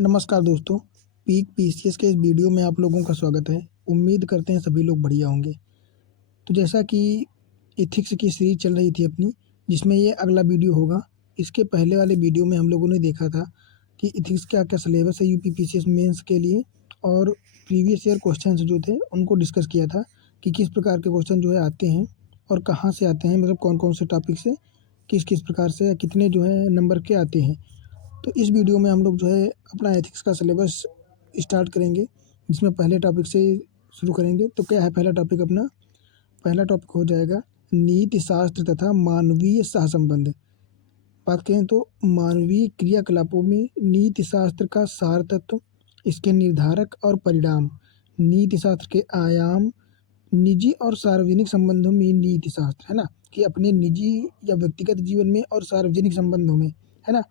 नमस्कार दोस्तों, peak PCS के इस वीडियो में आप लोगों का स्वागत है। उम्मीद करते हैं सभी लोग बढ़िया होंगे। तो जैसा कि एथिक्स की सीरीज चल रही थी अपनी, जिसमें ये अगला वीडियो होगा। इसके पहले वाले वीडियो में हम लोगों ने देखा था कि एथिक्स क्या-क्या सिलेबस है यूपी पीसीएस मेंस के लिए, और प्रीवियस ईयर क्वेश्चंस जो थे उनको डिस्कस किया था कि किस प्रकार के क्वेश्चन जो है आते हैं और कहाँ से आते हैं, मतलब कौन-कौन से टॉपिक से किस-किस प्रकार से कितने जो है नंबर के आते हैं। तो इस वीडियो में हम लोग जो है अपना एथिक्स का सिलेबस स्टार्ट करेंगे, जिसमें पहले टॉपिक से शुरू करेंगे। तो क्या है पहला टॉपिक अपना? पहला टॉपिक हो जाएगा नीति शास्त्र तथा मानवीय सहसंबंध। बात करें तो मानवीय क्रियाकलापों में नीति शास्त्र का सार तत्व, इसके निर्धारक और परिणाम, नीति शास्त्र के आयाम, निजी और सार्वजनिक संबंधों में नीति शास्त्र, है ना? कि अपने निजी या व्यक्तिगत जीवन में और सार्वजनिक संबंधों में, है ना?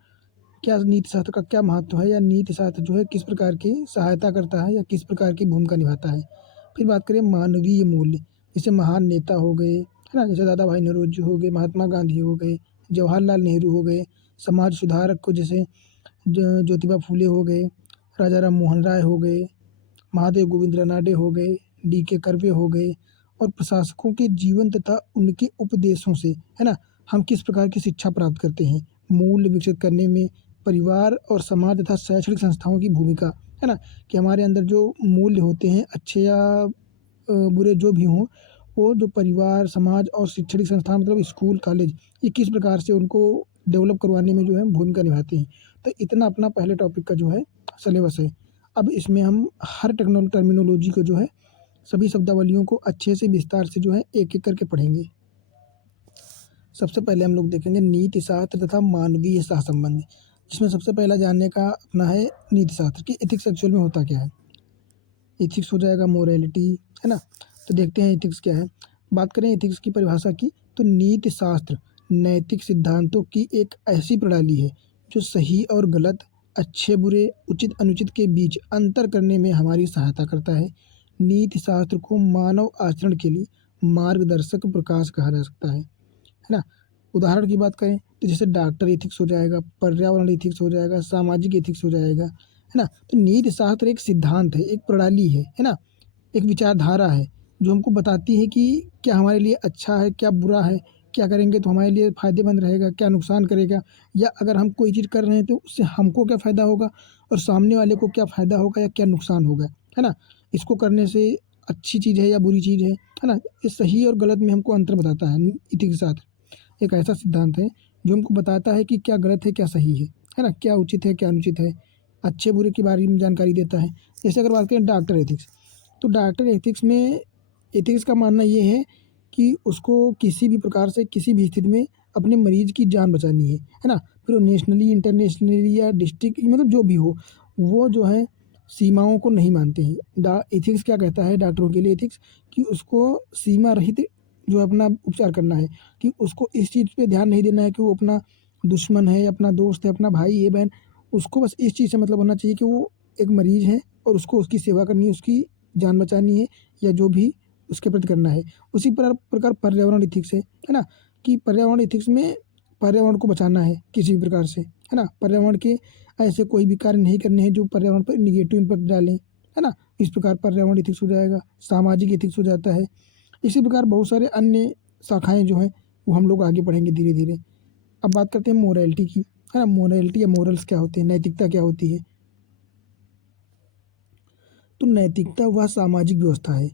क्या नीति शास्त्र का क्या महत्व है, या नीति शास्त्र जो है किस प्रकार की सहायता करता है या किस प्रकार की भूमिका निभाता है। फिर बात करें मानवीय मूल्य, जैसे महान नेता हो गए, है ना? जैसे दादा भाई नौरोजी हो गए, महात्मा गांधी हो गए, जवाहरलाल नेहरू हो गए, समाज सुधारक को जैसे ज्योतिबा फूले हो गए, राजा राम मोहन राय हो गए, महादेव गोविंद रानडे हो गए, डी.के. कर्वे हो गए, और प्रशासकों के जीवन तथा उनके उपदेशों से, है ना, हम किस प्रकार की शिक्षा प्राप्त करते हैं। मूल्य विकसित करने में परिवार और समाज तथा शैक्षणिक संस्थाओं की भूमिका, है ना, कि हमारे अंदर जो मूल्य होते हैं, अच्छे या बुरे जो भी हों, वो जो परिवार, समाज और शैक्षणिक संस्थान मतलब स्कूल, कॉलेज, ये किस प्रकार से उनको डेवलप करवाने में जो है भूमिका निभाते हैं। तो इतना अपना पहले टॉपिक का जो है सिलेबस है। अब इसमें हम हर टर्मिनोलॉजी को जो है, सभी शब्दावलियों को अच्छे से विस्तार से जो है एक-एक करके पढ़ेंगे। सबसे पहले हम लोग देखेंगे नीति शास्त्र तथा मानवीय सहसंबंध, जिसमें सबसे पहला जानने का अपना है नीति शास्त्र कि एथिक्स एक्चुअल में होता क्या है। एथिक्स हो जाएगा मोरालिटी, है ना? तो देखते हैं एथिक्स क्या है। बात करें एथिक्स की परिभाषा की, तो नीति शास्त्र नैतिक सिद्धांतों की एक ऐसी प्रणाली है जो सही और गलत, अच्छे बुरे, उचित अनुचित के बीच अंतर करने में हमारी सहायता करता है। नीति शास्त्र को मानव आचरण के लिए मार्गदर्शक प्रकाश कहा जा सकता है ना? उदाहरण की बात करें तो जैसे डॉक्टर एथिक्स हो जाएगा, पर्यावरण एथिक्स हो जाएगा, सामाजिक एथिक्स हो जाएगा, है ना? तो नीति शास्त्र एक सिद्धांत है, एक प्रणाली है ना? एक विचारधारा है जो हमको बताती है कि क्या हमारे लिए अच्छा है, क्या बुरा है, क्या करेंगे तो हमारे लिए फ़ायदेमंद रहेगा, क्या नुकसान करेगा, या अगर हम कोई चीज़ कर रहे हैं तो उससे हमको क्या फ़ायदा होगा और सामने वाले को क्या फ़ायदा होगा या क्या नुकसान होगा, है ना? इसको करने से अच्छी चीज़ है या बुरी चीज़ है ना? ये सही और गलत में हमको अंतर बताता है। एथिक्स शास्त्र एक ऐसा सिद्धांत है जो हमको बताता है कि क्या गलत है, क्या सही है ना? क्या उचित है, क्या अनुचित है, अच्छे बुरे के बारे में जानकारी देता है। जैसे अगर बात करें डॉक्टर एथिक्स, तो डॉक्टर एथिक्स में एथिक्स का मानना ये है कि उसको किसी भी प्रकार से किसी भी स्थिति में अपने मरीज़ की जान बचानी है ना? फिर वो नेशनली, इंटरनेशनली या डिस्ट्रिक्ट मतलब जो भी हो, वो जो है सीमाओं को नहीं मानते हैं। डा एथिक्स क्या कहता है डॉक्टरों के लिए एथिक्स, कि उसको सीमा रहित जो अपना उपचार करना है, कि उसको इस चीज़ पे ध्यान नहीं देना है कि वो अपना दुश्मन है, अपना दोस्त है, अपना भाई है, बहन, उसको बस इस चीज़ से मतलब होना चाहिए कि वो एक मरीज़ है और उसको उसकी सेवा करनी है, उसकी जान बचानी है या जो भी उसके प्रति करना है। उसी प्रकार पर्यावरण एथिक्स है ना? कि पर्यावरण एथिक्स में पर्यावरण को बचाना है किसी भी प्रकार से, है ना? पर्यावरण के ऐसे कोई भी कार्य नहीं करने हैं जो पर्यावरण पर नेगेटिव इम्पैक्ट डालें, है ना? इस प्रकार पर्यावरण एथिक्स हो जाएगा, सामाजिक एथिक्स हो जाता है। इसी प्रकार बहुत सारे अन्य शाखाएँ जो हैं, वो हम लोग आगे पढ़ेंगे धीरे-धीरे। अब बात करते हैं मोरालिटी की, है ना? मोरालिटी या मोरल्स क्या होते हैं, नैतिकता क्या होती है? तो नैतिकता वह सामाजिक व्यवस्था है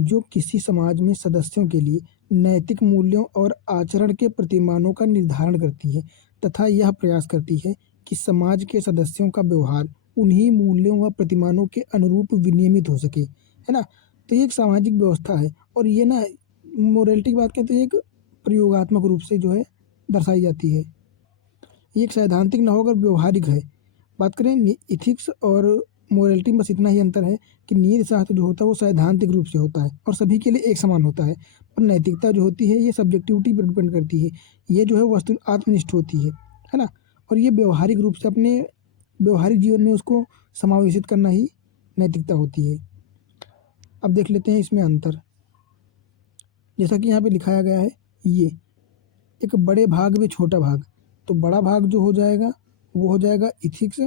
जो किसी समाज में सदस्यों के लिए नैतिक मूल्यों और आचरण के प्रतिमानों का निर्धारण करती है तथा यह प्रयास करती है कि समाज के सदस्यों का व्यवहार उन्हीं मूल्यों व प्रतिमानों के अनुरूप विनियमित हो सके, है ना? तो ये एक सामाजिक व्यवस्था है, और ये ना मोरालिटी की बात करें तो ये एक प्रयोगात्मक रूप से जो है दर्शाई जाती है। ये एक सैद्धांतिक ना होकर व्यवहारिक है। बात करें इथिक्स और मोरालिटी में बस इतना ही अंतर है कि नीति शास्त्र जो होता है वो सैद्धांतिक रूप से होता है और सभी के लिए एक समान होता है, पर नैतिकता जो होती है ये सब्जेक्टिविटी पर डिपेंड करती है। ये जो है वस्तु आत्मनिष्ठ होती है ना? और ये व्यवहारिक रूप से अपने व्यवहारिक जीवन में उसको समावेशित करना ही नैतिकता होती है। अब देख लेते हैं इसमें अंतर। जैसा कि यहाँ पे दिखाया गया है, ये एक बड़े भाग में छोटा भाग, तो बड़ा भाग जो हो जाएगा वो हो जाएगा इथिक्स,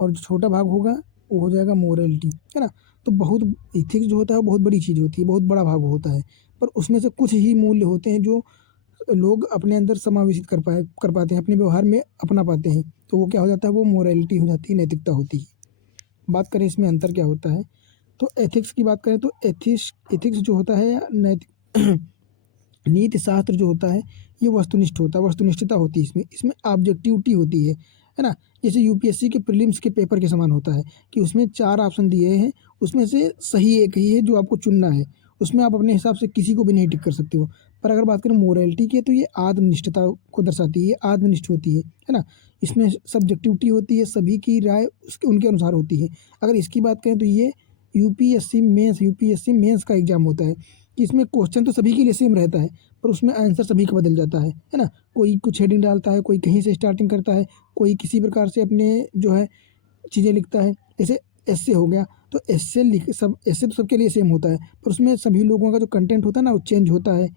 और जो छोटा भाग होगा वो हो जाएगा मोरलिटी, है ना। तो बहुत एथिक्स जो होता है वो बहुत बड़ी चीज़ होती है, बहुत बड़ा भाग होता है, पर उसमें से कुछ ही मूल्य होते हैं जो लोग अपने अंदर समावेशित कर पाते हैं, अपने व्यवहार में अपना पाते हैं, तो वो क्या हो जाता है, वो मोरालिटी हो जाती है, नैतिकता होती है। बात करें इसमें अंतर क्या होता है, तो एथिक्स की बात करें तो एथिक्स जो होता है या नैतिक नीति शास्त्र जो होता है ये वस्तुनिष्ठ होता है, वस्तुनिष्ठता होती है इसमें ऑब्जेक्टिविटी होती है ना। जैसे यूपीएससी के प्रीलिम्स के पेपर के समान होता है कि उसमें 4 ऑप्शन दिए हैं, उसमें से सही एक ही है जो आपको चुनना है, उसमें आप अपने हिसाब से किसी को भी नहीं टिक कर सकते हो। पर अगर बात करें मोरालिटी की तो ये आत्मनिष्ठता को दर्शाती है, आत्मनिष्ठ होती है ना। इसमें सब्जेक्टिविटी होती है, सभी की राय उसके उनके अनुसार होती है। अगर इसकी बात करें तो ये यूपीएससी मेंस का एग्जाम होता है कि इसमें क्वेश्चन तो सभी के लिए सेम रहता है, पर उसमें आंसर सभी का बदल जाता है ना। कोई कुछ हेडिंग डालता है, कोई कहीं से स्टार्टिंग करता है, कोई किसी प्रकार से अपने जो है चीज़ें लिखता है। जैसे एस्से हो गया, तो एस्से तो सबके लिए सेम होता है, पर उसमें सभी लोगों का जो कंटेंट होता है ना वो चेंज होता है,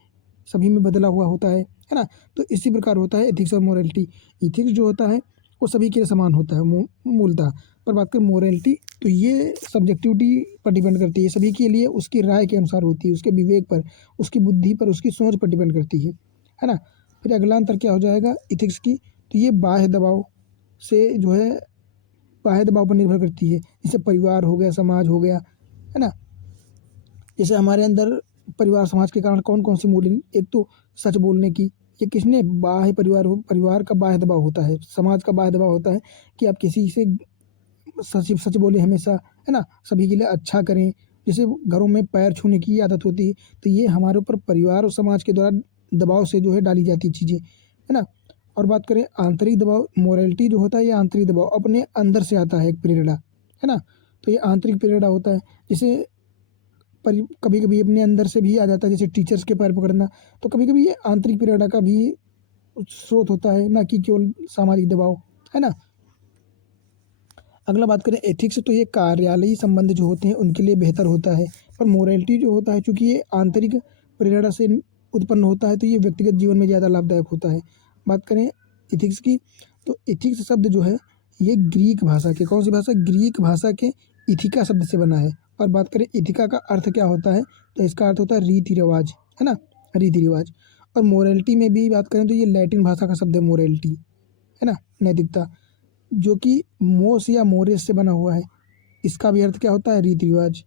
सभी में बदला हुआ होता है ना। तो इसी प्रकार होता है एथिक्स और मोरालिटी। एथिक्स जो होता है वो सभी के लिए समान होता है मूलतः। पर बात करें मोरालिटी तो ये सब्जेक्टिविटी पर डिपेंड करती है, सभी के लिए उसकी राय के अनुसार होती है, उसके विवेक पर, उसकी बुद्धि पर, उसकी सोच पर डिपेंड करती है ना। फिर अगला अंतर क्या हो जाएगा इथिक्स की, तो ये बाह्य दबाव से जो है बाह्य दबाव पर निर्भर करती है, जैसे परिवार हो गया, समाज हो गया, है ना। जैसे हमारे अंदर परिवार समाज के कारण कौन कौन सी मूल्य, एक तो सच बोलने की, ये किसने बाह्य परिवार का बाह्य दबाव होता है, समाज का बाह्य दबाव होता है कि आप किसी से सच सच बोले हमेशा, है ना, सभी के लिए अच्छा करें। जैसे घरों में पैर छूने की आदत होती है, तो ये हमारे ऊपर परिवार और समाज के द्वारा दबाव से जो है डाली जाती चीज़ें, है ना। और बात करें आंतरिक दबाव, मोरालिटी जो होता है ये आंतरिक दबाव अपने अंदर से आता है, एक प्रेरणा, है ना। तो ये आंतरिक प्रेरणा होता है, जैसे कभी कभी अपने अंदर से भी आ जाता है, जैसे टीचर्स के पैर पकड़ना, तो कभी कभी ये आंतरिक प्रेरणा का भी स्रोत होता है, ना कि केवल सामाजिक दबाव, है ना। अगला बात करें एथिक्स, तो ये कार्यालयी संबंध जो होते हैं उनके लिए बेहतर होता है। पर मोरालिटी जो होता है चूँकि ये आंतरिक प्रेरणा से उत्पन्न होता है, तो ये व्यक्तिगत जीवन में ज़्यादा लाभदायक होता है। बात करें एथिक्स की, तो एथिक्स शब्द जो है ये ग्रीक भाषा के, कौन सी भाषा, ग्रीक भाषा के इथिका शब्द से बना है। और बात करें इथिका का अर्थ क्या होता है, तो इसका अर्थ होता है रीति रिवाज, है ना, रीति रिवाज। और मोरालिटी में भी बात करें तो ये लैटिन भाषा का शब्द है मोरालिटी, है ना, नैतिकता, जो कि मोस या मोरेस से बना हुआ है। इसका भी अर्थ क्या होता है, रीति रिवाज।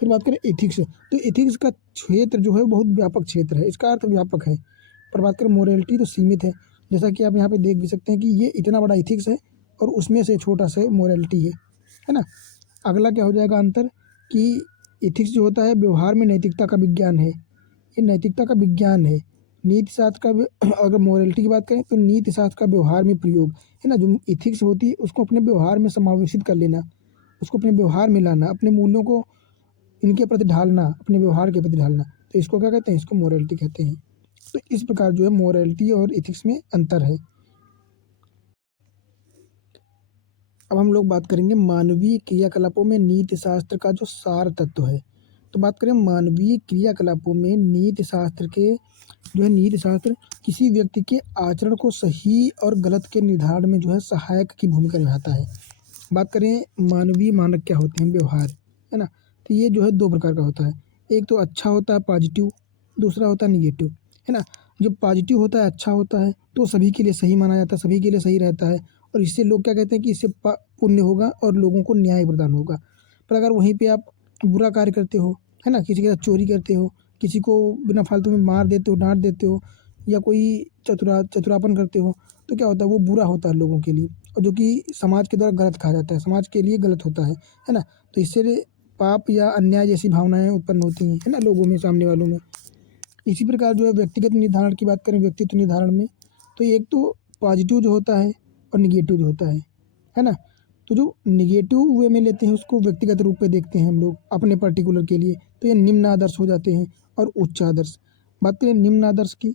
फिर बात करें एथिक्स, तो एथिक्स का क्षेत्र जो है बहुत व्यापक क्षेत्र है, इसका अर्थ व्यापक है। पर बात करें मोरालिटी तो सीमित है, जैसा कि आप यहाँ पे देख भी सकते हैं कि ये इतना बड़ा एथिक्स है और उसमें से छोटा सा मोरालिटी है ना। अगला क्या हो जाएगा अंतर, कि एथिक्स जो होता है व्यवहार में नैतिकता का विज्ञान है, ये नैतिकता का विज्ञान है। नीति शास्त्र का अगर मोरालिटी की बात करें तो नीति शास्त्र का व्यवहार में प्रयोग, है ना। जो एथिक्स होती है उसको अपने व्यवहार में समावेशित कर लेना, उसको अपने व्यवहार में लाना, अपने मूल्यों को इनके प्रति ढालना, अपने व्यवहार के प्रति ढालना, तो इसको क्या कहते हैं, इसको मोरालिटी कहते हैं। तो इस प्रकार जो है मोरालिटी और एथिक्स में अंतर है। अब हम लोग बात करेंगे मानवीय क्रियाकलापों में नीति शास्त्र का जो सार तत्व है। तो बात करें मानवीय क्रियाकलापों में नीति शास्त्र के जो है नीति शास्त्र किसी व्यक्ति के आचरण को सही और गलत के निर्धारण में जो है सहायक की भूमिका निभाता है। बात करें मानवीय मानक क्या होते हैं, व्यवहार, है ना। तो ये जो है 2 प्रकार का होता है, एक तो अच्छा होता है पॉजिटिव, दूसरा होता है निगेटिव, है ना। जो पॉजिटिव होता है, अच्छा होता है, तो सभी के लिए सही माना जाता है, सभी के लिए सही रहता है, और इससे लोग क्या कहते हैं कि इससे पुण्य होगा और लोगों को न्याय प्रदान होगा। पर अगर वहीं पे आप बुरा कार्य करते हो, है ना, किसी के साथ चोरी करते हो, किसी को बिना फालतू में मार देते हो, डांट देते हो, या कोई चतुरापन करते हो, तो क्या होता है, वो बुरा होता है लोगों के लिए, और जो कि समाज के द्वारा गलत कहा जाता है, समाज के लिए गलत होता है ना। तो इससे पाप या अन्याय जैसी भावनाएं उत्पन्न होती हैं, है ना, लोगों में, सामने वालों में। इसी प्रकार जो है व्यक्तिगत निर्धारण की बात करें, व्यक्तित्व निर्धारण में, तो एक तो पॉजिटिव जो होता है और निगेटिव जो होता है ना। तो जो निगेटिव वे में लेते हैं उसको व्यक्तिगत रूप में देखते हैं हम लोग अपने पर्टिकुलर के लिए, तो ये निम्न आदर्श हो जाते हैं और उच्च आदर्श। बात करें निम्न आदर्श की,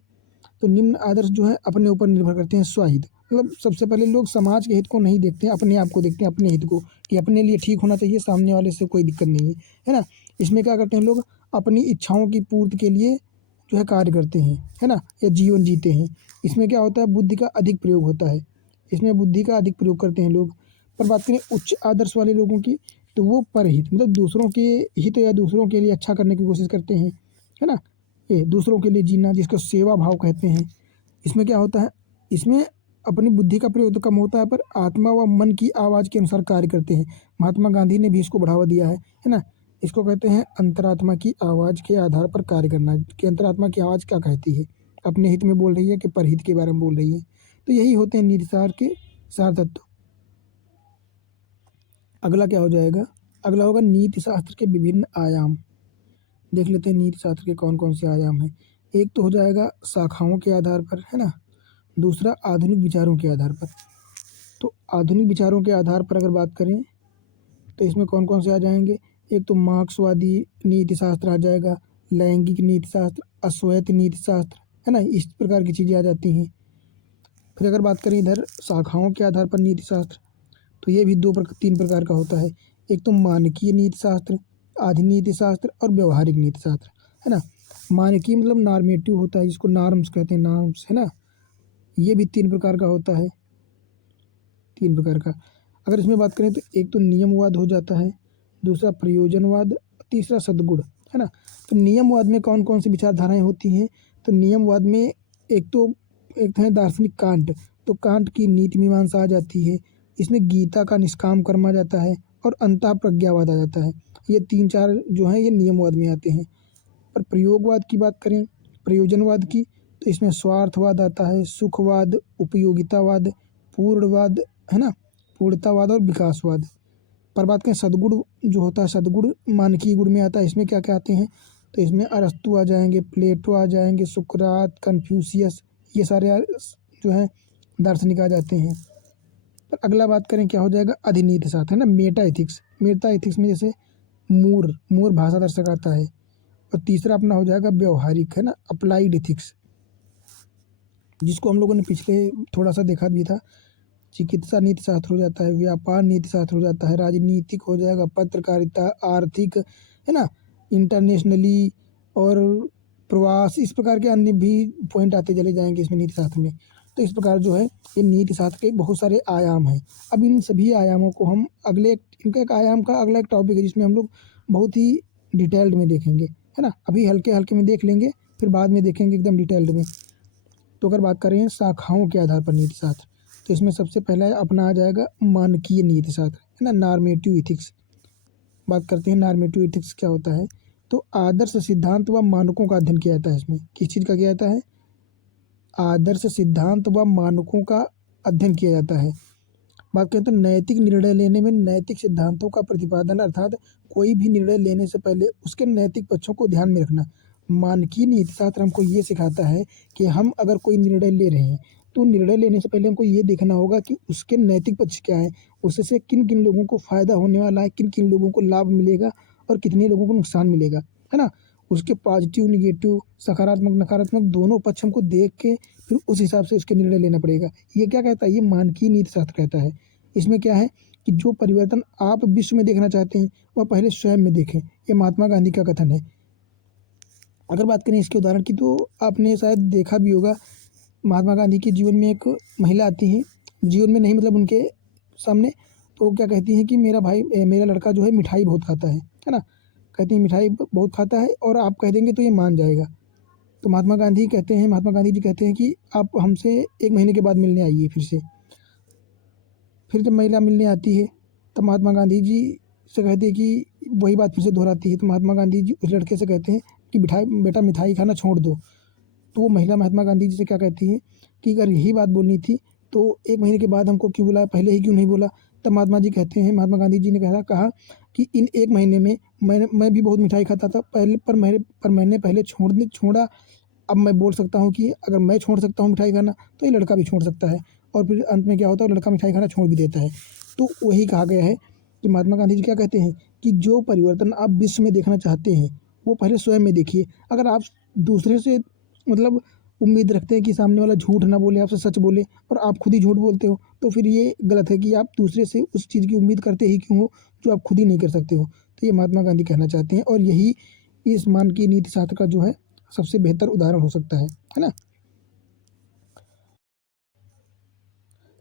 तो निम्न आदर्श जो है अपने ऊपर निर्भर करते हैं, स्वहित, मतलब सबसे पहले लोग समाज के हित को नहीं देखते हैं, अपने आप को देखते हैं, अपने हित को, कि अपने लिए ठीक होना चाहिए, सामने वाले से कोई दिक्कत नहीं है ना। इसमें क्या करते हैं लोग, अपनी इच्छाओं की पूर्ति के लिए जो है कार्य करते हैं, है ना, या जीवन जीते हैं। इसमें क्या होता है, बुद्धि का अधिक प्रयोग होता है, इसमें बुद्धि का अधिक प्रयोग करते हैं लोग। पर बात करें उच्च आदर्श वाले लोगों की, तो वो परहित मतलब दूसरों के हित या दूसरों के लिए अच्छा करने की कोशिश करते हैं, है ना। ये दूसरों के लिए जीना जिसको सेवा भाव कहते हैं। इसमें क्या होता है, इसमें अपनी बुद्धि का प्रयोग तो कम होता है पर आत्मा व मन की आवाज़ के अनुसार कार्य करते हैं। महात्मा गांधी ने भी इसको बढ़ावा दिया है ना। इसको कहते हैं अंतरात्मा की आवाज़ के आधार पर कार्य करना, कि अंतरात्मा की आवाज़ क्या कहती है, अपने हित में बोल रही है कि परहित के बारे में बोल रही है। तो यही होते हैं नीति सार के सार तत्व। अगला क्या हो जाएगा, अगला होगा नीति शास्त्र के विभिन्न आयाम। देख लेते हैं नीति शास्त्र के कौन कौन से आयाम हैं। एक तो हो जाएगा शाखाओं के आधार पर, है ना। दूसरा आधुनिक विचारों के आधार पर। तो आधुनिक विचारों के आधार पर अगर बात करें तो इसमें कौन कौन से आ जाएंगे, एक तो मार्क्सवादी नीति शास्त्र आ जाएगा, लैंगिक नीति शास्त्र, अश्वेत नीति शास्त्र, है ना, इस प्रकार की चीज़ें आ जाती हैं। फिर अगर बात करें इधर शाखाओं के आधार पर नीति शास्त्र, तो ये भी तीन प्रकार का होता है। एक तो मानकीय नीति शास्त्र, आधुनिक नीति शास्त्र और व्यवहारिक नीति शास्त्र, है ना। मानकीय मतलब नॉर्मेटिव होता है, जिसको नॉर्म्स कहते हैं, नॉर्म्स, है ना। ये भी तीन प्रकार का होता है, तीन प्रकार का। अगर इसमें बात करें तो एक तो नियमवाद हो जाता है, दूसरा प्रयोजनवाद, तीसरा सद्गुण, है ना। तो नियमवाद में कौन कौन सी विचारधाराएं होती हैं, तो नियमवाद में एक है दार्शनिक कांट, तो कांट की नीति मीमांसा आ जाती है। इसमें गीता का निष्काम कर्म आ जाता है और अंतः प्रज्ञावाद आ जाता है। ये तीन चार जो हैं ये नियमवाद में आते हैं। पर प्रयोगवाद की बात करें, प्रयोजनवाद की, तो इसमें स्वार्थवाद आता है, सुखवाद, उपयोगितावाद, पूर्णवाद, है ना, पूर्णतावाद और विकासवाद। पर बात करें सद्गुण जो होता है, सद्गुण मानकीय गुण में आता है। इसमें क्या क्या आते हैं, तो इसमें अरस्तु आ जाएंगे, प्लेटो आ जाएंगे, सुकरात, कन्फ्यूशियस, ये सारे जो हैं दार्शनिक आ जाते हैं। पर अगला बात करें क्या हो जाएगा, अधिनीति शास्त्र, है ना, मेटा एथिक्स। मेटा एथिक्स में जैसे मूर भाषा दर्शक आता है। और तीसरा अपना हो जाएगा व्यवहारिक, है ना, अप्लाइड एथिक्स, जिसको हम लोगों ने पिछले थोड़ा सा देखा भी था। चिकित्सा नीति शास्त्र हो जाता है, व्यापार नीति शास्त्र हो जाता है, राजनीतिक हो जाएगा, पत्रकारिता, आर्थिक, है ना, इंटरनेशनली और प्रवास, इस प्रकार के अन्य भी पॉइंट आते चले जाएंगे इसमें नीति शास्त्र में। तो इस प्रकार जो है ये नीति शास्त्र के बहुत सारे आयाम हैं। अब इन सभी आयामों को हम इनका एक आयाम का अगला एक टॉपिक है जिसमें हम लोग बहुत ही डिटेल्ड में देखेंगे, है ना। अभी हल्के हल्के में देख लेंगे, फिर बाद में देखेंगे एकदम डिटेल्ड में। तो अगर बात करें शाखाओं के आधार पर नीति शास्त्र, तो इसमें सबसे पहला अपना आ जाएगा मानकीय नीति शास्त्र, है ना, नॉर्मेटिव एथिक्स। बात करते हैं नॉर्मेटिव एथिक्स क्या होता है, तो आदर्श सिद्धांत व मानकों का अध्ययन किया जाता है। इसमें किस चीज़ का किया जाता है, आदर्श सिद्धांत व मानकों का अध्ययन किया जाता है। बात करें तो नैतिक निर्णय लेने में नैतिक सिद्धांतों का प्रतिपादन, अर्थात कोई भी निर्णय लेने से पहले उसके नैतिक पक्षों को ध्यान में रखना। मानकीय नीति शास्त्र हमको ये सिखाता है कि हम अगर कोई निर्णय ले रहे हैं तो निर्णय लेने से पहले हमको ये देखना होगा कि उसके नैतिक पक्ष क्या है, उससे किन किन लोगों को फ़ायदा होने वाला है, किन किन लोगों को लाभ मिलेगा और कितने लोगों को नुकसान मिलेगा, है ना। उसके पॉजिटिव निगेटिव, सकारात्मक नकारात्मक दोनों पक्ष हमको देख के फिर उस हिसाब से उसके निर्णय लेना पड़ेगा। ये क्या कहता है, ये मानकीय नीति शास्त्र कहता है। इसमें क्या है कि जो परिवर्तन आप विश्व में देखना चाहते हैं वह पहले स्वयं में देखें, ये महात्मा गांधी का कथन है। अगर बात करें इसके उदाहरण की, तो आपने शायद देखा भी होगा, महात्मा गांधी के जीवन में एक महिला आती है, जीवन में नहीं मतलब उनके सामने, तो वो क्या कहती हैं कि मेरा लड़का जो है मिठाई बहुत खाता है ना। कहती है मिठाई बहुत खाता है और आप कह देंगे तो ये मान जाएगा। तो महात्मा गांधी जी कहते हैं कि आप हमसे 1 महीने के बाद मिलने आइए फिर से। फिर जब महिला मिलने आती है तब महात्मा गांधी जी से कहती है कि वही बात फिर से दोहराती है। तो महात्मा गांधी जी उस लड़के से कहते हैं कि बेटा मिठाई खाना छोड़ दो। तो वो महिला महात्मा गांधी जी से क्या कहती है कि अगर यही बात बोलनी थी तो 1 महीने के बाद हमको क्यों बुलाया, पहले ही क्यों नहीं बोला। तब महात्मा गांधी जी ने कहा कि इन 1 महीने में मैं भी बहुत मिठाई खाता था पहले, पर मैंने पहले छोड़ा। अब मैं बोल सकता हूँ कि अगर मैं छोड़ सकता हूँ मिठाई खाना तो ये लड़का भी छोड़ सकता है। और फिर अंत में क्या होता है, लड़का मिठाई खाना छोड़ भी देता है। तो वही कहा गया है कि महात्मा गांधी जी क्या कहते हैं कि जो परिवर्तन आप विश्व में देखना चाहते हैं वो पहले स्वयं में देखिए। अगर आप दूसरे से मतलब उम्मीद रखते हैं कि सामने वाला झूठ ना बोले, आपसे सच बोले, और आप खुद ही झूठ बोलते हो, तो फिर ये गलत है कि आप दूसरे से उस चीज़ की उम्मीद करते ही क्यों हो जो आप खुद ही नहीं कर सकते हो। तो ये महात्मा गांधी कहना चाहते हैं और यही इस मानकीय नीति शास्त्र का जो है सबसे बेहतर उदाहरण हो सकता है ना।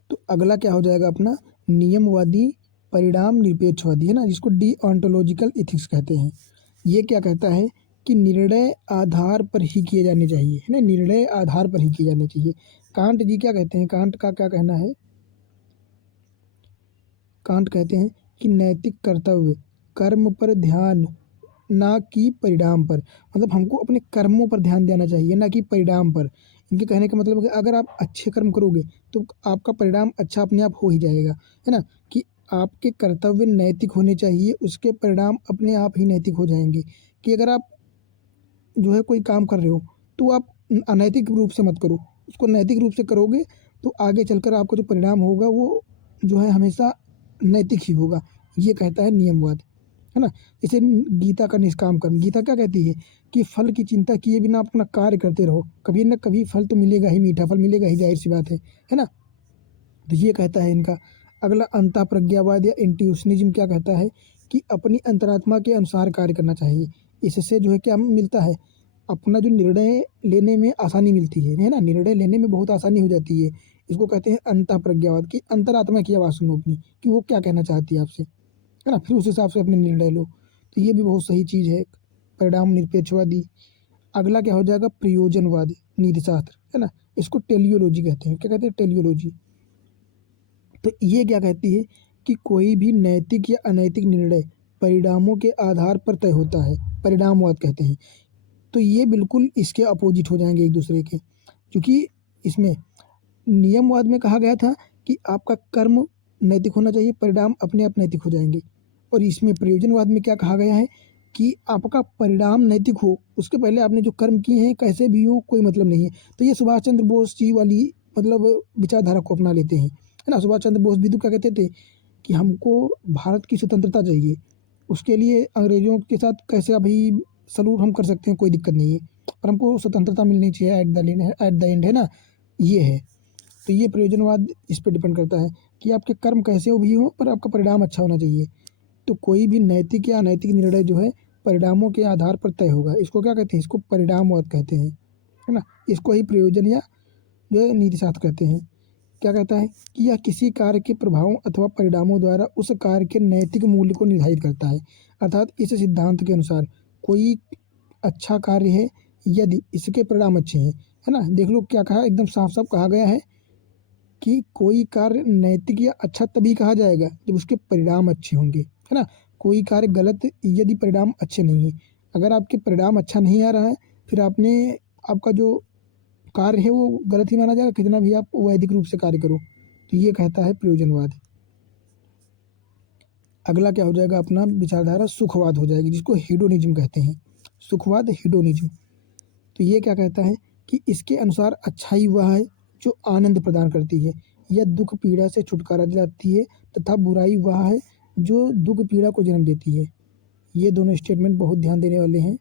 तो अगला क्या हो जाएगा अपना नियमवादी, परिणाम निरपेक्षवादी, है ना, जिसको डीओंटोलॉजिकल एथिक्स कहते हैं। ये क्या कहता है कि निर्णय आधार पर ही किए जाने चाहिए, है ना, निर्णय आधार पर ही किए जाने चाहिए। कांट जी क्या कहते हैं, कांट का क्या कहना है, कांट कहते हैं कि नैतिक कर्तव्य कर्म पर ध्यान, ना कि परिणाम पर। मतलब हमको अपने कर्मों पर ध्यान देना चाहिए, ना कि परिणाम पर। इनके कहने का मतलब है कि अगर आप अच्छे कर्म करोगे तो आपका परिणाम अच्छा अपने आप हो ही जाएगा, है ना, कि आपके कर्तव्य नैतिक होने चाहिए, उसके परिणाम अपने आप ही नैतिक हो जाएंगे। कि अगर आप जो है कोई काम कर रहे हो तो आप अनैतिक रूप से मत करो, उसको नैतिक रूप से करोगे तो आगे चलकर आपका जो परिणाम होगा वो जो है हमेशा नैतिक ही होगा। ये कहता है नियमवाद, है ना। जैसे गीता का निष्काम कर्म, गीता क्या कहती है कि फल की चिंता किए बिना अपना कार्य करते रहो, कभी न कभी फल तो मिलेगा ही, मीठा फल मिलेगा ही, जाहिर सी बात है ना। तो ये कहता है इनका। अगला अंतःप्रज्ञावाद या इंट्यूशनिज्म क्या कहता है कि अपनी अंतरात्मा के अनुसार कार्य करना चाहिए। इससे जो है क्या मिलता है, अपना जो निर्णय लेने में आसानी मिलती है ना, निर्णय लेने में बहुत आसानी हो जाती है। इसको कहते हैं अंतःप्रज्ञावाद, की अंतरात्मा की आवाज़ सुनो अपनी कि वो क्या कहना चाहती है आपसे, है ना, फिर उस हिसाब से अपने निर्णय लो। तो ये भी बहुत सही चीज़ है। परिणाम निरपेक्षवादी। अगला क्या हो जाएगा, प्रयोजनवाद नीतिशास्त्र, है ना, इसको टेलियोलॉजी कहते हैं। क्या कहते हैं, टेलियोलॉजी। तो ये क्या कहती है कि कोई भी नैतिक या अनैतिक निर्णय परिणामों के आधार पर तय होता है, परिणामवाद कहते हैं। तो ये बिल्कुल इसके अपोजिट हो जाएंगे एक दूसरे के, क्योंकि इसमें नियमवाद में कहा गया था कि आपका कर्म नैतिक होना चाहिए, परिणाम अपने आप नैतिक हो जाएंगे। और इसमें प्रयोजनवाद में क्या कहा गया है कि आपका परिणाम नैतिक हो, उसके पहले आपने जो कर्म किए हैं कैसे भी हो कोई मतलब नहीं है। तो ये सुभाष चंद्र बोस जी वाली मतलब विचारधारा को अपना लेते हैं, है ना। सुभाष चंद्र बोस भी तो क्या कहते थे कि हमको भारत की स्वतंत्रता चाहिए, उसके लिए अंग्रेज़ों के साथ कैसे अभी सलूट हम कर सकते हैं, कोई दिक्कत नहीं है, पर हमको स्वतंत्रता मिलनी चाहिए एट द एंड, है ना। ये है। तो ये प्रयोजनवाद इस पे डिपेंड करता है कि आपके कर्म कैसे हो भी हो पर आपका परिणाम अच्छा होना चाहिए। तो कोई भी नैतिक या अनैतिक निर्णय जो है परिणामों के आधार पर तय होगा। इसको क्या कहते हैं, इसको परिणामवाद कहते हैं, है ना। इसको ही प्रयोजन या जो है नीतिशास्त्र कहते हैं। क्या कहता है कि यह किसी कार्य के प्रभावों अथवा परिणामों द्वारा उस कार्य के नैतिक मूल्य को निर्धारित करता है। अर्थात इस सिद्धांत के अनुसार कोई अच्छा कार्य है यदि इसके परिणाम अच्छे हैं, है ना। देख लो क्या कहा, एकदम साफ साफ कहा गया है कि कोई कार्य नैतिक या अच्छा तभी कहा जाएगा जब उसके परिणाम अच्छे होंगे, है ना। कोई कार्य गलत यदि परिणाम अच्छे नहीं है। अगर आपके परिणाम अच्छा नहीं आ रहा है फिर आपका जो कार्य है वो गलत ही माना जाएगा, कितना भी आप वैदिक रूप से कार्य करो। तो ये कहता है प्रयोजनवाद। अगला क्या हो जाएगा अपना विचारधारा, सुखवाद हो जाएगी, जिसको हेडोनिज्म कहते हैं। सुखवाद, हेडोनिज्म। तो ये क्या कहता है कि इसके अनुसार अच्छाई वह है जो आनंद प्रदान करती है या दुख पीड़ा से छुटकारा दिलाती है, तथा बुराई वह है जो दुख पीड़ा को जन्म देती है। ये दोनों स्टेटमेंट बहुत ध्यान देने वाले हैं,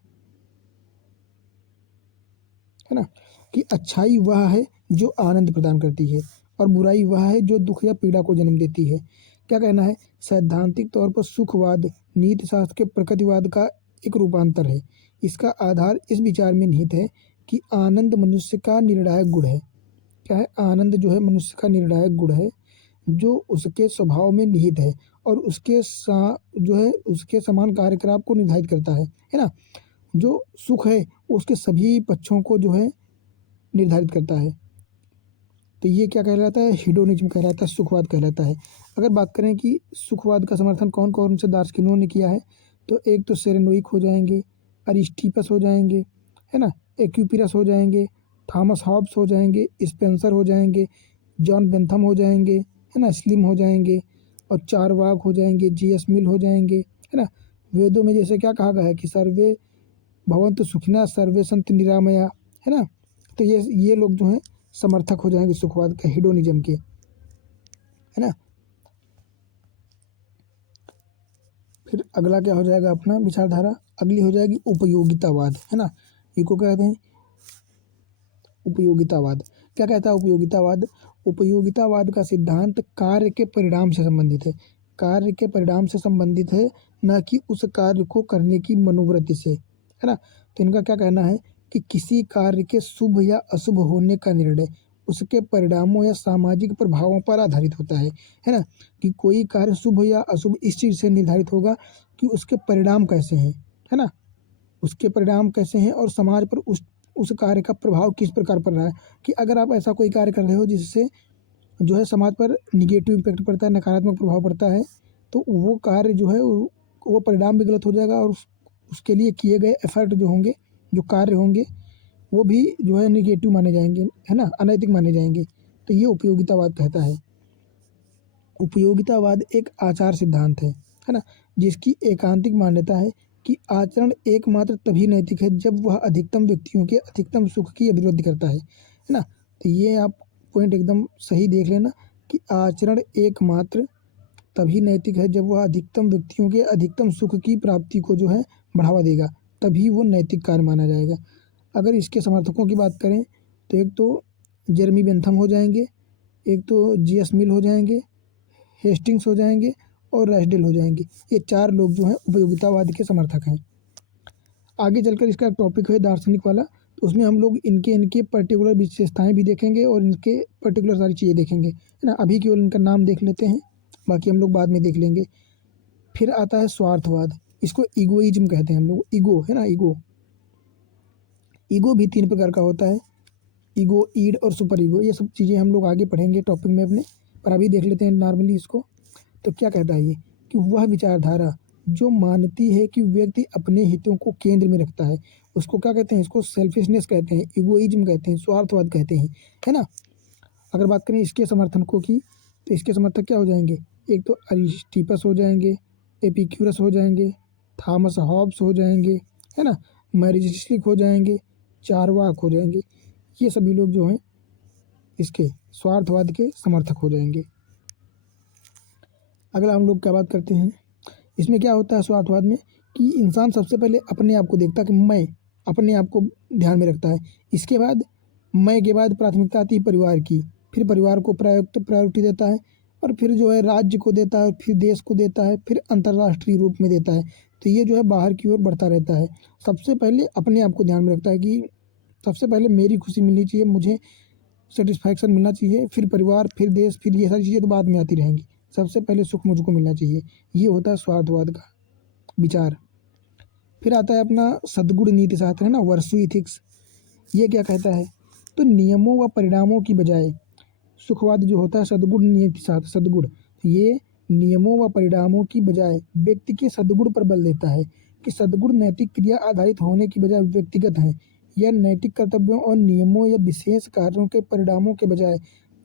है ना। कि अच्छाई वह है जो आनंद प्रदान करती है और बुराई वह है जो दुख या पीड़ा को जन्म देती है। क्या कहना है, सैद्धांतिक तौर पर सुखवाद नीतिशास्त्र के प्रकृतिवाद का एक रूपांतर है। इसका आधार इस विचार में निहित है कि आनंद मनुष्य का निर्णायक गुण है। क्या है, आनंद जो है मनुष्य का निर्णायक गुण है जो उसके स्वभाव में निहित है और जो है उसके समान कार्यकलाप को निर्धारित करता है ना। जो सुख है वो उसके सभी पक्षों को जो है निर्धारित करता है। तो ये क्या कहलाता है, हिडोनिज्म कहलाता है, सुखवाद कहलाता है। अगर बात करें कि सुखवाद का समर्थन कौन कौन से दार्शनिकों ने किया है, तो एक तो सेरेनोइक हो जाएंगे, अरिस्टिपस हो जाएंगे, है ना, एक्यूपिरस हो जाएंगे, थॉमस हॉब्स हो जाएंगे, स्पेंसर हो जाएंगे, जॉन बेंथम हो जाएंगे, है ना, स्लिम हो जाएंगे, और चारवाक हो जाएंगे, जीएस मिल हो जाएंगे, है ना। वेदों में जैसे क्या कहा गया है कि सर्वे भवन्तु सुखिनः सर्वे सन्तु निरामया, है ना। तो ये लोग जो हैं समर्थक हो जाएंगे सुखवाद के, हिडोनिज्म के, है ना। फिर अगला क्या हो जाएगा अपना विचारधारा, अगली हो जाएगी उपयोगितावाद, है ना। इनको क्या कहते हैं, उपयोगितावाद। क्या कहता है उपयोगितावाद, उपयोगितावाद का सिद्धांत कार्य के परिणाम से संबंधित है, कार्य के परिणाम से संबंधित है, न कि उस कार्य को करने की मनोवृत्ति से, है ना। तो इनका क्या कहना है कि किसी कार्य के शुभ या अशुभ होने का निर्णय उसके परिणामों या सामाजिक प्रभावों पर आधारित होता है ना। कि कोई कार्य शुभ या अशुभ इस चीज़ से निर्धारित होगा कि उसके परिणाम कैसे हैं, है ना। उसके परिणाम कैसे हैं और समाज पर उस कार्य का प्रभाव किस प्रकार पड़ रहा है। कि अगर आप ऐसा कोई कार्य कर रहे हो जिससे जो है समाज पर निगेटिव इम्पैक्ट पड़ता है, नकारात्मक प्रभाव पड़ता है, तो वो कार्य जो है वो परिणाम भी गलत हो जाएगा और उसके लिए किए गए एफर्ट जो होंगे, जो कार्य होंगे, वो भी जो है निगेटिव माने जाएंगे, है ना, अनैतिक माने जाएंगे। तो ये उपयोगितावाद कहता है। उपयोगितावाद एक आचार सिद्धांत है ना, जिसकी एकांतिक मान्यता है कि आचरण एकमात्र तभी नैतिक है जब वह अधिकतम व्यक्तियों के अधिकतम सुख की अभिवृद्धि करता है ना। तो ये आप पॉइंट एकदम सही देख लेना कि आचरण एकमात्र तभी नैतिक है जब वह अधिकतम व्यक्तियों के अधिकतम सुख की प्राप्ति को जो है बढ़ावा देगा, तभी वो नैतिक कार्य माना जाएगा। अगर इसके समर्थकों की बात करें तो एक तो जेरमी बेंथम हो जाएंगे, एक तो जीएस मिल हो जाएंगे, हेस्टिंग्स हो जाएंगे और रैसडेल हो जाएंगे। ये 4 लोग जो हैं उपयोगितावाद के समर्थक हैं। आगे चलकर इसका टॉपिक है दार्शनिक वाला, तो उसमें हम लोग इनके पर्टिकुलर विशेषताएं भी देखेंगे और इनके पर्टिकुलर सारी चीज़ें देखेंगे, है ना। अभी केवल इनका नाम देख लेते हैं, बाकी हम लोग बाद में देख लेंगे। फिर आता है स्वार्थवाद, इसको ईगोइज्म कहते हैं हम लोग, ईगो है ना, ईगो। ईगो भी 3 प्रकार का होता है, ईगो, ईड और सुपर ईगो। ये सब चीज़ें हम लोग आगे पढ़ेंगे टॉपिक में अपने, पर अभी देख लेते हैं नॉर्मली इसको। तो क्या कहता है ये कि वह विचारधारा जो मानती है कि व्यक्ति अपने हितों को केंद्र में रखता है, उसको क्या कहते हैं, इसको सेल्फिशनेस कहते हैं, ईगोइज्म कहते हैं, स्वार्थवाद कहते हैं, है ना। अगर बात करें इसके समर्थकों की, तो इसके समर्थक क्या हो जाएंगे, एक तो अरिस्टिपस हो जाएंगे, एपिक्यूरस हो जाएंगे, थॉमस हॉब्स हो जाएंगे, है ना, मैरिस्टिक हो जाएंगे, चारवाक हो जाएंगे। ये सभी लोग जो हैं इसके स्वार्थवाद के समर्थक हो जाएंगे। अगला हम लोग क्या बात करते हैं, इसमें क्या होता है स्वार्थवाद में कि इंसान सबसे पहले अपने आप को देखता है कि मैं अपने आप को ध्यान में रखता है। इसके बाद मैं के बाद प्राथमिकता आती है परिवार की, फिर परिवार को प्रायोरिटी देता है, और फिर जो है राज्य को देता है, फिर देश को देता है, फिर अंतर्राष्ट्रीय रूप में देता है। तो ये जो है बाहर की ओर बढ़ता रहता है। सबसे पहले अपने आप को ध्यान में रखता है कि सबसे पहले मेरी खुशी मिलनी चाहिए, मुझे सेटिस्फैक्शन मिलना चाहिए, फिर परिवार, फिर देश, फिर ये सारी चीज़ें तो बाद में आती रहेंगी। सबसे पहले सुख मुझको मिलना चाहिए। ये होता है स्वार्थवाद का विचार। फिर आता है अपना सद्गुण नीति शास्त्र, है ना, वर्सू इथिक्स। ये क्या कहता है, तो नियमों व परिणामों की बजाय सुखवाद जो होता है सद्गुण नीति शास्त्र, सद्गुण, ये नियमों व परिणामों की बजाय व्यक्ति के सद्गुण पर बल देता है कि सद्गुण नैतिक क्रिया आधारित होने की बजाय व्यक्तिगत हैं। यह नैतिक कर्तव्यों और नियमों या विशेष कार्यों के परिणामों के बजाय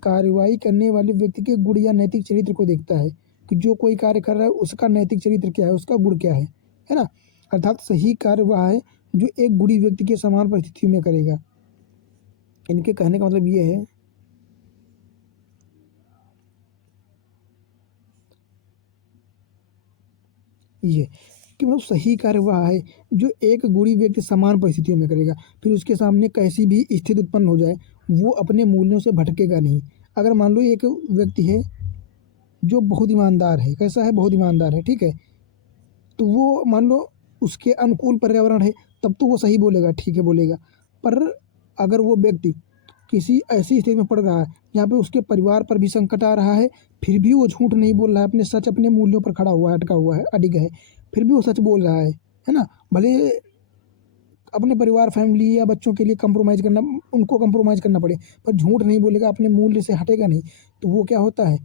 कार्रवाई करने वाले व्यक्ति के गुण या नैतिक चरित्र को देखता है कि जो कोई कार्य कर रहा है उसका नैतिक चरित्र क्या है, उसका गुण क्या है ना। अर्थात सही कार्य वह है जो एक गुणी व्यक्ति के समान परिस्थितियों में करेगा। इनके कहने का मतलब ये है ये कि मतलब सही कार्य वह है जो एक गुणी व्यक्ति समान परिस्थितियों में करेगा। फिर उसके सामने कैसी भी स्थिति उत्पन्न हो जाए वो अपने मूल्यों से भटकेगा नहीं। अगर मान लो एक व्यक्ति है जो बहुत ईमानदार है, कैसा है, बहुत ईमानदार है, ठीक है, तो वो मान लो उसके अनुकूल पर्यावरण है, तब तो वो सही बोलेगा, ठीक है बोलेगा। पर अगर वो व्यक्ति किसी ऐसी स्थिति में पड़ रहा है जहाँ पे उसके परिवार पर भी संकट आ रहा है, फिर भी वो झूठ नहीं बोल रहा है, अपने सच, अपने मूल्यों पर खड़ा हुआ है, अटका हुआ है, अडिग है, फिर भी वो सच बोल रहा है ना। भले अपने परिवार, फैमिली या बच्चों के लिए कंप्रोमाइज़ करना, उनको कंप्रोमाइज़ करना पड़े, पर झूठ नहीं बोलेगा, अपने मूल्य से हटेगा नहीं, तो वो क्या होता है,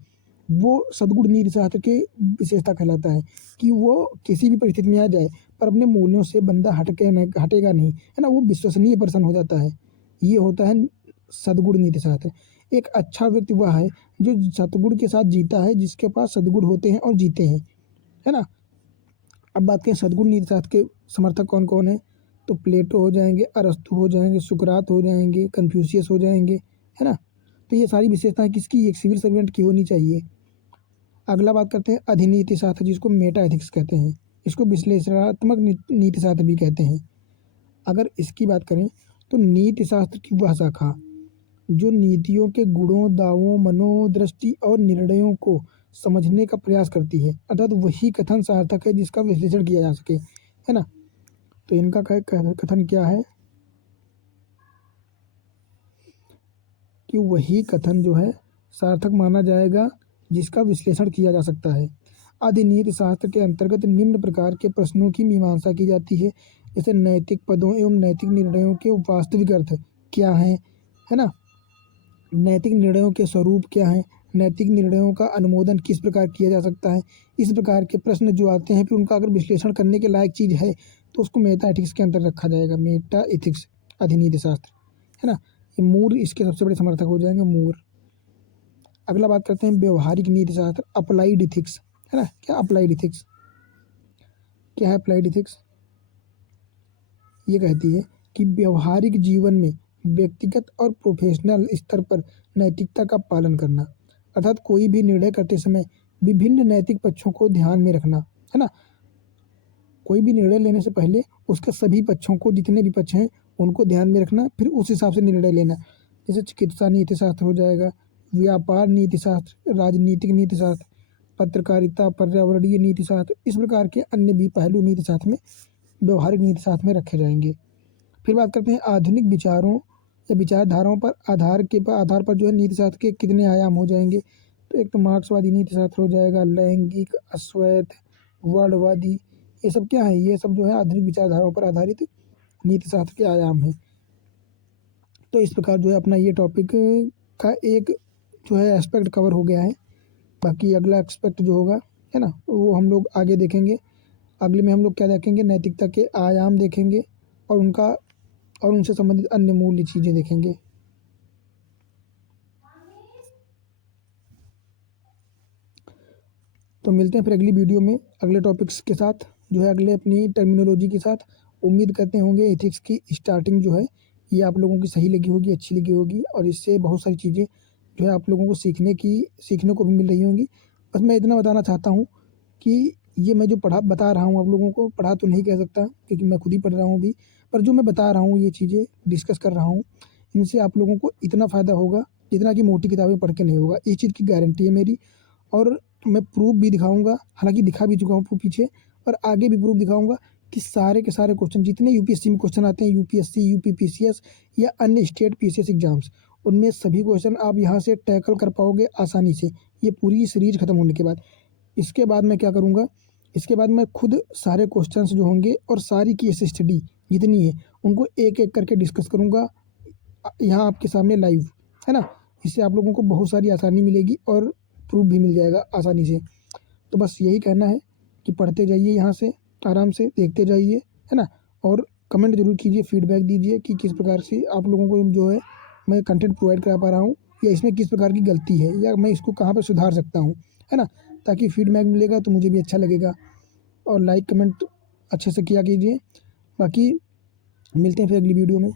वो सद्गुण नीति शास्त्र की विशेषता कहलाता है कि वो किसी भी परिस्थिति में आ जाए पर अपने मूल्यों से बंदा हटेगा नहीं, है ना, वो विश्वसनीय पर्सन हो जाता है। ये होता है सद्गुण नीति शास्त्र। एक अच्छा व्यक्ति वह है जो सद्गुण के साथ जीता है, जिसके पास सद्गुण होते हैं और जीते हैं, है ना। अब बात करें सद्गुण नीति शास्त्र के समर्थक कौन कौन है, तो प्लेटो हो जाएंगे, अरस्तु हो जाएंगे, सुकरात हो जाएंगे, कन्फ्यूशियस हो जाएंगे, है ना। तो ये सारी विशेषताएं किसकी, एक सिविल सर्वेंट की होनी चाहिए। अगला बात करते हैं अधिनीति शास्त्र, जिसको मेटा एथिक्स कहते हैं, इसको विश्लेषणात्मक नीति शास्त्र भी कहते हैं। अगर इसकी बात करें तो नीति शास्त्र की वह शाखा जो नीतियों के गुणों, दावों, मनोदृष्टि और निर्णयों को समझने का प्रयास करती है, अर्थात वही कथन सार्थक है जिसका विश्लेषण किया जा सके, है ना। तो इनका कथन क्या है कि वही कथन जो है सार्थक माना जाएगा जिसका विश्लेषण किया जा सकता है। अधिनीति शास्त्र के अंतर्गत निम्न प्रकार के प्रश्नों की मीमांसा की जाती है, जैसे नैतिक पदों एवं नैतिक निर्णयों के वास्तविक अर्थ क्या हैं, है ना, नैतिक निर्णयों के स्वरूप क्या हैं, नैतिक निर्णयों का अनुमोदन किस प्रकार किया जा सकता है। इस प्रकार के प्रश्न जो आते हैं फिर उनका अगर विश्लेषण करने के लायक चीज़ है तो उसको मेटा एथिक्स के अंदर रखा जाएगा। मेटा एथिक्स अधिनीति शास्त्र, है ना, ये मूर इसके सबसे बड़े समर्थक हो जाएंगे, मूर। अगला बात करते हैं व्यवहारिक नीति शास्त्र, अप्लाइड इथिक्स, है ना। क्या अप्लाइड इथिक्स, क्या है अप्लाइड इथिक्स? ये कहती है कि व्यवहारिक जीवन में व्यक्तिगत और प्रोफेशनल स्तर पर नैतिकता का पालन करना, अर्थात कोई भी निर्णय करते समय विभिन्न नैतिक पक्षों को ध्यान में रखना, है ना। कोई भी निर्णय लेने से पहले उसके सभी पक्षों को, जितने भी पक्ष हैं उनको ध्यान में रखना, फिर उस हिसाब से निर्णय लेना। जैसे चिकित्सा नीति शास्त्र हो जाएगा, व्यापार नीति शास्त्र, राजनीतिक नीति शास्त्र, पत्रकारिता, पर्यावरणीय नीति शास्त्र, इस प्रकार के अन्य भी पहलू नीति शास्त्र में, व्यवहारिक नीति शास्त्र में रखे जाएंगे। फिर बात करते हैं आधुनिक विचारों या विचारधाराओं पर आधार पर जो है नीति शास्त्र के कितने आयाम हो जाएंगे। तो एक तो मार्क्सवादी नीति शास्त्र हो जाएगा, लैंगिक, अश्वैत, वर्णवादी, ये सब क्या है, ये सब जो है आधुनिक विचारधाराओं पर आधारित नीति शास्त्र के आयाम हैं। तो इस प्रकार जो है अपना ये टॉपिक का एक जो है एस्पेक्ट कवर हो गया है। बाकी अगला एस्पेक्ट जो होगा, है ना, वो हम लोग आगे देखेंगे। अगले में हम लोग क्या देखेंगे, नैतिकता के आयाम देखेंगे और उनसे संबंधित अन्य मूल्य चीज़ें देखेंगे। तो मिलते हैं फिर अगली वीडियो में अगले टॉपिक्स के साथ, जो है अगले अपनी टर्मिनोलॉजी के साथ। उम्मीद करते होंगे एथिक्स की स्टार्टिंग जो है ये आप लोगों की सही लगी होगी, अच्छी लगी होगी, और इससे बहुत सारी चीज़ें जो है आप लोगों को सीखने को भी मिल रही होंगी। बस मैं इतना बताना चाहता हूँ कि ये मैं जो बता रहा हूँ आप लोगों को, पढ़ा तो नहीं कह सकता क्योंकि मैं खुद ही पढ़ रहा हूँ अभी, पर जो मैं बता रहा हूँ ये चीज़ें डिस्कस कर रहा हूँ, इनसे आप लोगों को इतना फ़ायदा होगा जितना कि मोटी किताबें पढ़ के नहीं होगा। इस चीज़ की गारंटी है मेरी, और मैं प्रूफ भी दिखाऊंगा, हालांकि दिखा भी चुका हूँ प्रूफ पीछे, और आगे भी प्रूफ दिखाऊंगा कि सारे के सारे क्वेश्चन जितने यूपीएससी में क्वेश्चन आते हैं, यूपीएससी, यूपीपीसीएस या अन्य स्टेट पीसीएस एग्जाम्स, उनमें सभी क्वेश्चन आप यहाँ से टैकल कर पाओगे आसानी से, ये पूरी सीरीज खत्म होने के बाद। इसके बाद मैं क्या करूँगा, इसके बाद मैं खुद सारे क्वेश्चंस जो होंगे और सारी केस स्टडी जितनी है उनको एक एक करके डिस्कस करूँगा यहाँ आपके सामने लाइव, है ना। इससे आप लोगों को बहुत सारी आसानी मिलेगी और प्रूफ भी मिल जाएगा आसानी से। तो बस यही कहना है कि पढ़ते जाइए, यहाँ से आराम से देखते जाइए, है ना, और कमेंट जरूर कीजिए, फीडबैक दीजिए कि किस प्रकार से आप लोगों को जो है मैं कंटेंट प्रोवाइड करा पा रहा हूँ, या इसमें किस प्रकार की गलती है, या मैं इसको कहाँ पर सुधार सकता हूँ, है ना। ताकि फीडबैक मिलेगा तो मुझे भी अच्छा लगेगा, और लाइक कमेंट अच्छे से किया कीजिए। बाकी मिलते हैं फिर अगली वीडियो में।